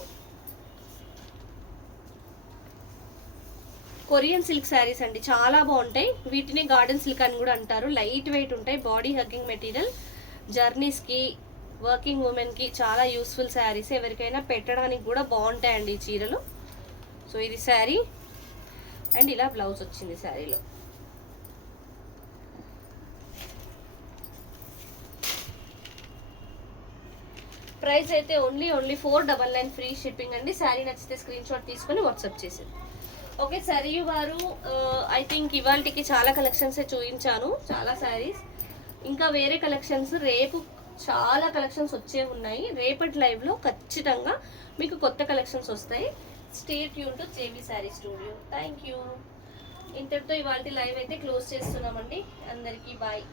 కొరియన్ సిల్క్ శారీస్ అండి, చాలా బాగుంటాయి. వీటిని గార్డెన్ సిల్క్ అని కూడా అంటారు. లైట్ వెయిట్ ఉంటాయి, బాడీ హగ్గింగ్ మెటీరియల్. జర్నీస్కి, వర్కింగ్ ఉమెన్కి చాలా యూస్ఫుల్ శారీస్. ఎవరికైనా పెట్టడానికి కూడా బాగుంటాయండి ఈ చీరలు. సో ఇది శారీ అండ్ ఇలా బ్లౌజ్ వచ్చింది శారీలో. ప్రైస్ అయితే ఓన్లీ 499 ఫ్రీ షిప్పింగ్ అండి. శారీ నచ్చితే స్క్రీన్ షాట్ తీసుకొని వాట్సాప్ చేసేది. ఓకే సరియు గారు, ఐ థింక్ ఇవాళకి చాలా కలెక్షన్సే చూపించాను, చాలా శారీస్. ఇంకా వేరే కలెక్షన్స్ రేపు చాలా కలెక్షన్స్ వచ్చే ఉన్నాయి. రేపటి లైవ్లో ఖచ్చితంగా మీకు కొత్త కలెక్షన్స్ వస్తాయి. Stay tune to JB sari studio. Thank you. ఇంతటితో ఇవాళ లైవ్ అయితే క్లోజ్ చేస్తున్నామండి. అందరికీ బాయ్.